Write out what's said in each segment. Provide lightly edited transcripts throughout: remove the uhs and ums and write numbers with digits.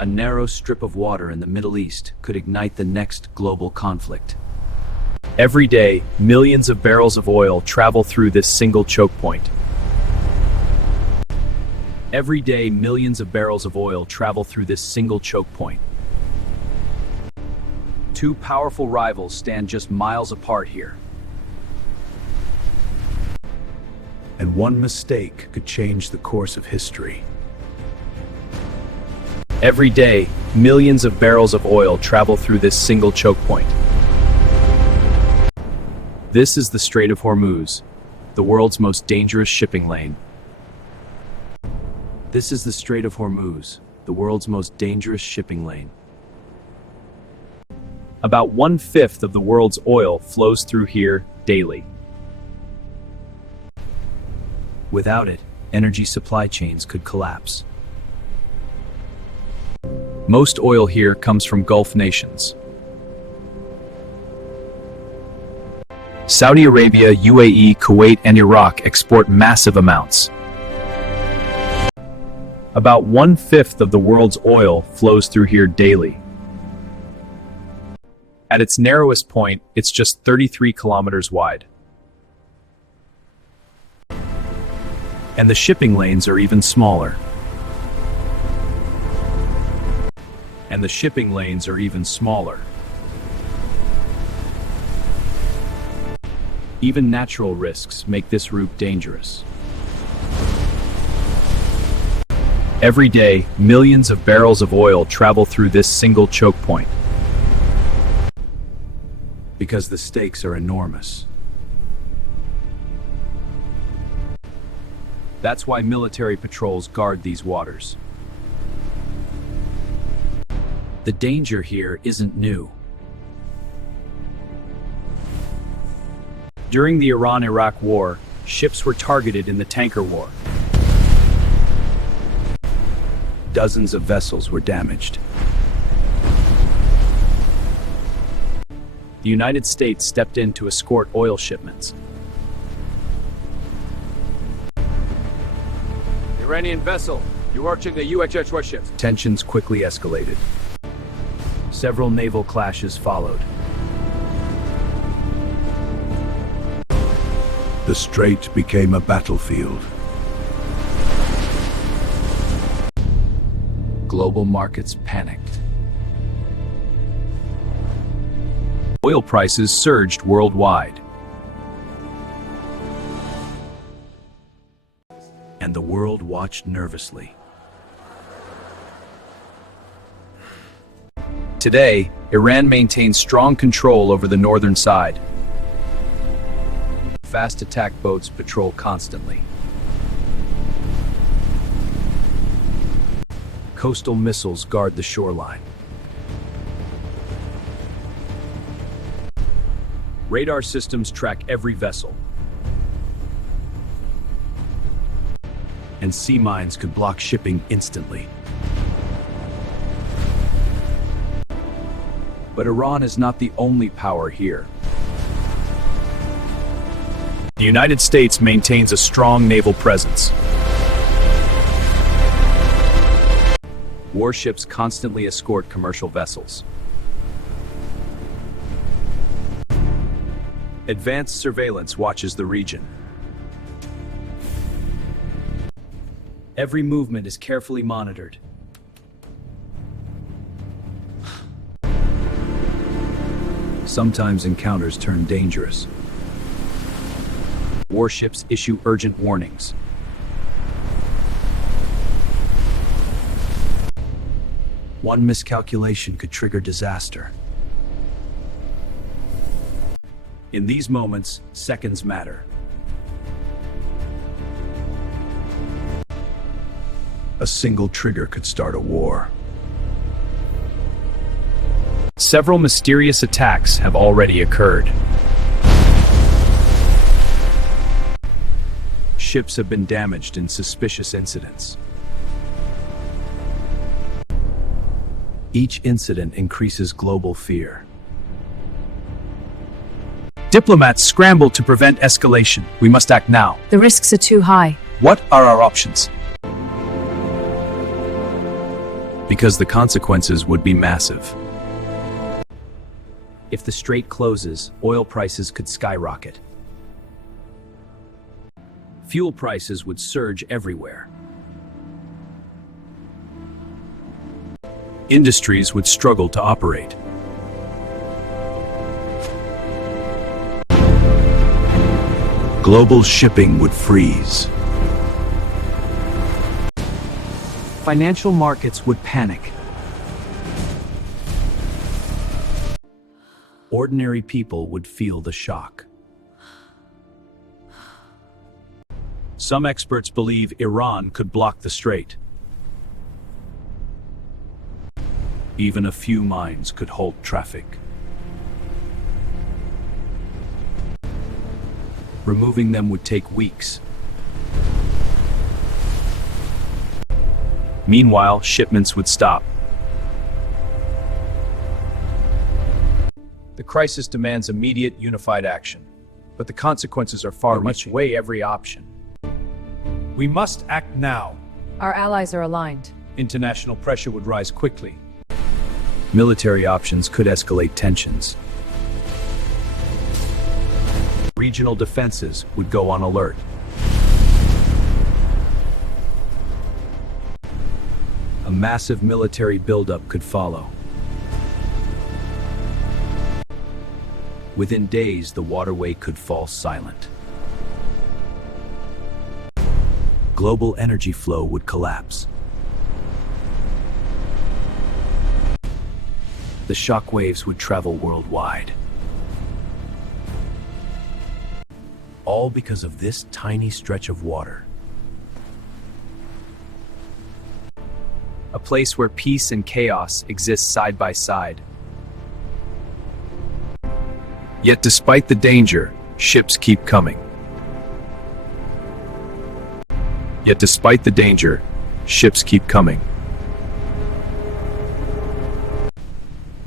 A narrow strip of water in the Middle East could ignite the next global conflict. Every day, millions of barrels of oil travel through this single choke point. Every day, millions of barrels of oil travel through this single choke point. Two powerful rivals stand just miles apart here. And one mistake could change the course of history. Every day, millions of barrels of oil travel through this single choke point. This is the Strait of Hormuz, the world's most dangerous shipping lane. This is the Strait of Hormuz, the world's most dangerous shipping lane. About 1/5 of the world's oil flows through here daily. Without it, energy supply chains could collapse. Most oil here comes from Gulf nations. Saudi Arabia, UAE, Kuwait, and Iraq export massive amounts. About 1/5 of the world's oil flows through here daily. At its narrowest point, it's just 33 kilometers wide. And the shipping lanes are even smaller. And the shipping lanes are even smaller. Even natural risks make this route dangerous. Every day, millions of barrels of oil travel through this single choke point. Because the stakes are enormous. That's why military patrols guard these waters. The danger here isn't new. During the Iran-Iraq War, ships were targeted in the tanker war. Dozens of vessels were damaged. The United States stepped in to escort oil shipments. Iranian vessel, you are watching the USS warships. Tensions quickly escalated. Several naval clashes followed. The strait became a battlefield. Global markets panicked. Oil prices surged worldwide. And the world watched nervously. Today, Iran maintains strong control over the northern side. Fast attack boats patrol constantly. Coastal missiles guard the shoreline. Radar systems track every vessel. And sea mines could block shipping instantly. But Iran is not the only power here. The United States maintains a strong naval presence. Warships constantly escort commercial vessels. Advanced surveillance watches the region. Every movement is carefully monitored. Sometimes encounters turn dangerous. Warships issue urgent warnings. One miscalculation could trigger disaster. In these moments, seconds matter. A single trigger could start a war. Several mysterious attacks have already occurred. Ships have been damaged in suspicious incidents. Each incident increases global fear. Diplomats scramble to prevent escalation. We must act now. The risks are too high. What are our options? because the consequences would be massive. If the strait closes, oil prices could skyrocket. Fuel prices would surge everywhere. Industries would struggle to operate. Global shipping would freeze. Financial markets would panic. Ordinary people would feel the shock. Some experts believe Iran could block the strait. Even a few mines could halt traffic. Removing them would take weeks. Meanwhile, shipments would stop. The crisis demands immediate, unified action, but the consequences are far-reaching. Weigh every option. We must act now. Our allies are aligned. International pressure would rise quickly. Military options could escalate tensions. Regional defenses would go on alert. A massive military buildup could follow. Within days, the waterway could fall silent. Global energy flow would collapse. The shock waves would travel worldwide. All because of this tiny stretch of water. A place where peace and chaos exist side by side. Yet despite the danger, ships keep coming. Yet despite the danger, ships keep coming.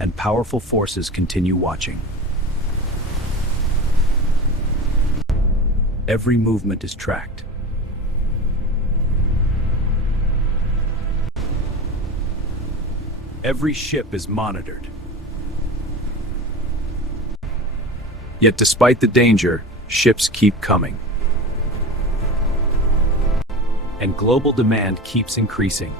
And powerful forces continue watching. Every movement is tracked. Every ship is monitored. Yet despite the danger, ships keep coming. And global demand keeps increasing.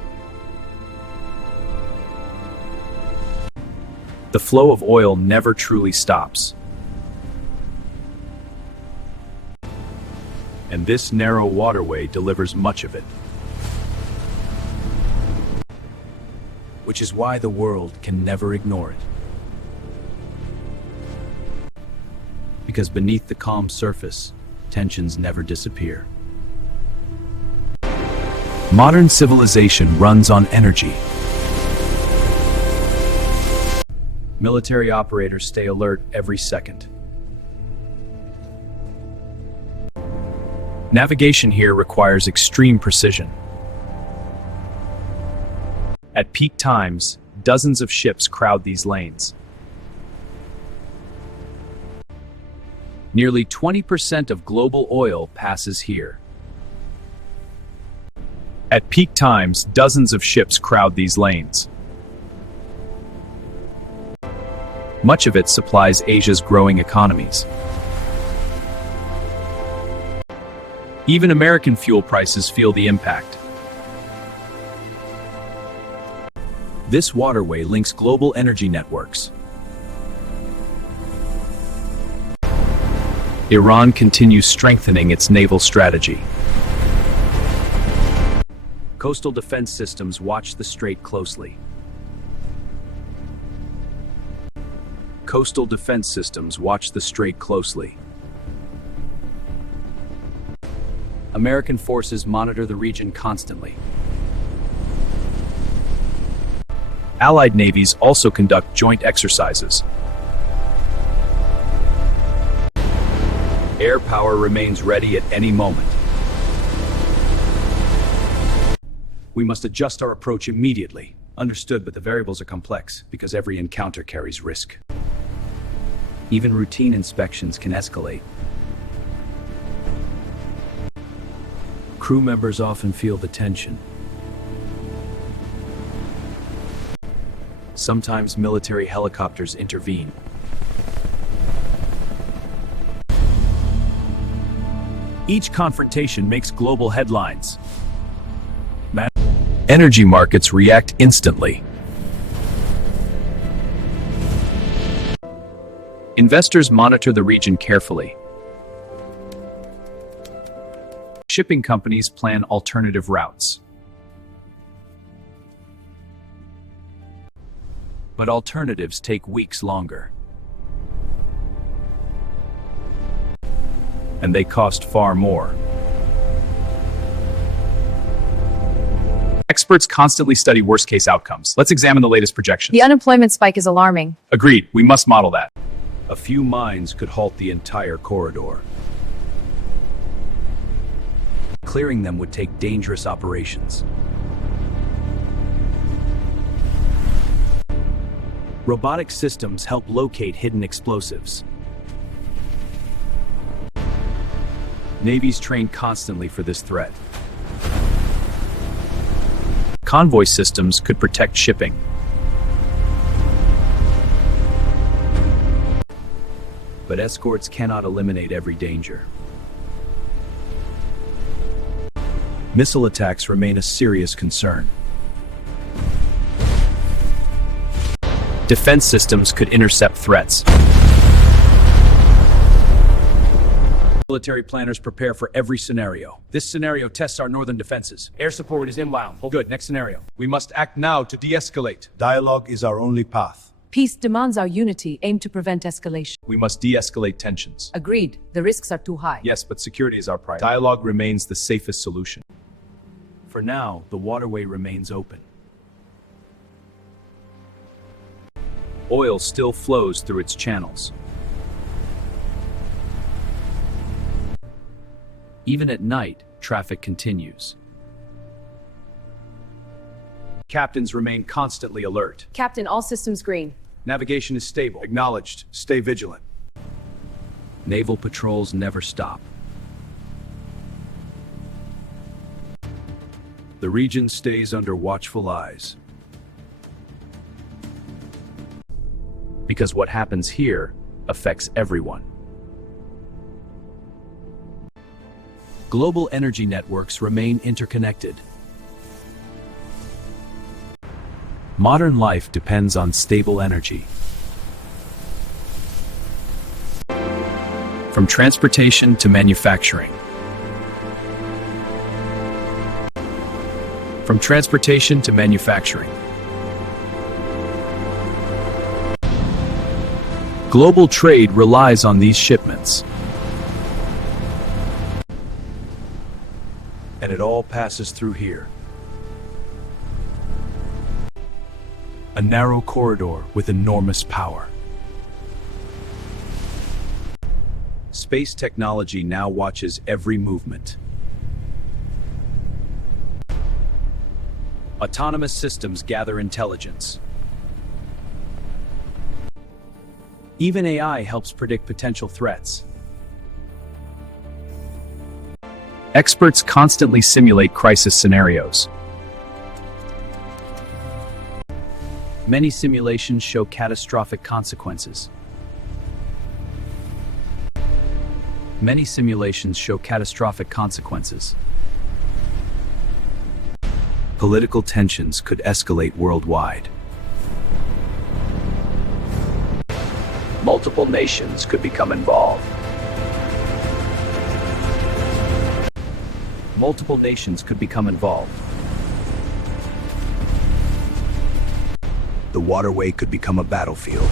The flow of oil never truly stops. And this narrow waterway delivers much of it. Which is why the world can never ignore it. Because beneath the calm surface, tensions never disappear. Modern civilization runs on energy. Military operators stay alert every second. Navigation here requires extreme precision. At peak times, dozens of ships crowd these lanes. Nearly 20% of global oil passes here. At peak times, dozens of ships crowd these lanes. Much of it supplies Asia's growing economies. Even American fuel prices feel the impact. This waterway links global energy networks. Iran continues strengthening its naval strategy. Coastal defense systems watch the strait closely. Coastal defense systems watch the strait closely. American forces monitor the region constantly. Allied navies also conduct joint exercises. Air power remains ready at any moment. We must adjust our approach immediately. Understood, but the variables are complex because every encounter carries risk. Even routine inspections can escalate. Crew members often feel the tension. Sometimes military helicopters intervene. Each confrontation makes global headlines. Energy markets react instantly. Investors monitor the region carefully. Shipping companies plan alternative routes. But alternatives take weeks longer. And they cost far more. Experts constantly study worst-case outcomes. Let's examine the latest projections. The unemployment spike is alarming. Agreed, we must model that. A few mines could halt the entire corridor. Clearing them would take dangerous operations. Robotic systems help locate hidden explosives. Navies train constantly for this threat. Convoy systems could protect shipping. But escorts cannot eliminate every danger. Missile attacks remain a serious concern. Defense systems could intercept threats. Military planners prepare for every scenario. This scenario tests our northern defenses. Air support is inbound. Good, next scenario. We must act now to de-escalate. Dialogue is our only path. Peace demands our unity, aim to prevent escalation. We must de-escalate tensions. Agreed. The risks are too high. Yes, but security is our priority. Dialogue remains the safest solution. For now, the waterway remains open. Oil still flows through its channels. Even at night, traffic continues. Captains remain constantly alert. Captain, all systems green. Navigation is stable. Acknowledged. Stay vigilant. Naval patrols never stop. The region stays under watchful eyes. Because what happens here affects everyone. Global energy networks remain interconnected. Modern life depends on stable energy. From transportation to manufacturing. From transportation to manufacturing. Global trade relies on these shipments. And it all passes through here. A narrow corridor with enormous power. Space technology now watches every movement. Autonomous systems gather intelligence. Even AI helps predict potential threats. Experts constantly simulate crisis scenarios. Many simulations show catastrophic consequences. Many simulations show catastrophic consequences. Political tensions could escalate worldwide. Multiple nations could become involved. Multiple nations could become involved. The waterway could become a battlefield.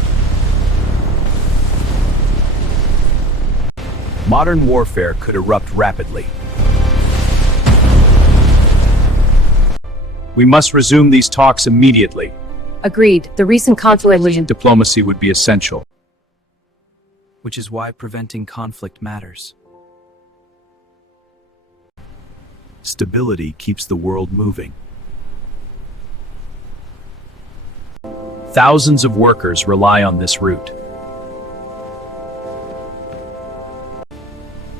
Modern warfare could erupt rapidly. We must resume these talks immediately. Agreed. The recent conflict. Diplomacy would be essential. Which is why preventing conflict matters. Stability keeps the world moving. Thousands of workers rely on this route.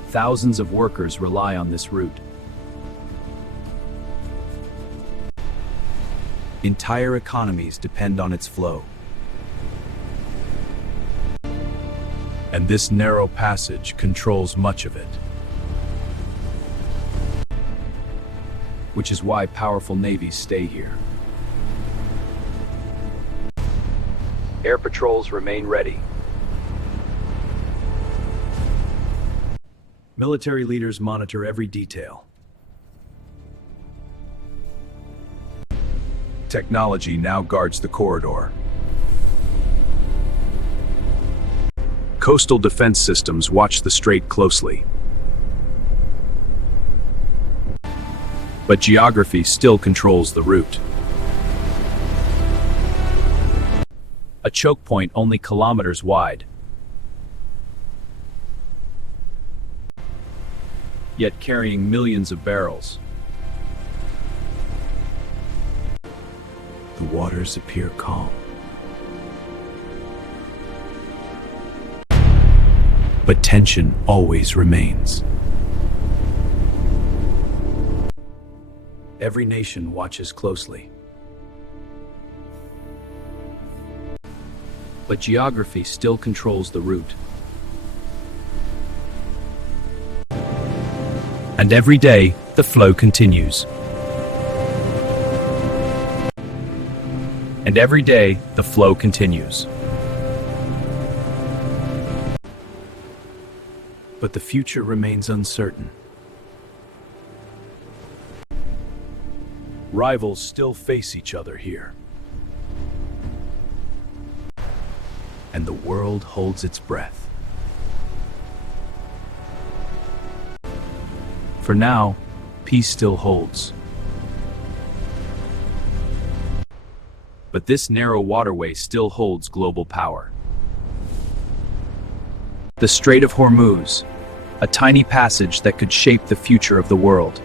Thousands of workers rely on this route. Entire economies depend on its flow. And this narrow passage controls much of it. Which is why powerful navies stay here. Air patrols remain ready. Military leaders monitor every detail. Technology now guards the corridor. Coastal defense systems watch the strait closely. But geography still controls the route. A choke point only kilometers wide. Yet carrying millions of barrels. The waters appear calm. But tension always remains. Every nation watches closely. But geography still controls the route. And every day, the flow continues. And every day, the flow continues. But the future remains uncertain. Rivals still face each other here. And the world holds its breath. For now, peace still holds. But this narrow waterway still holds global power. The Strait of Hormuz, a tiny passage that could shape the future of the world.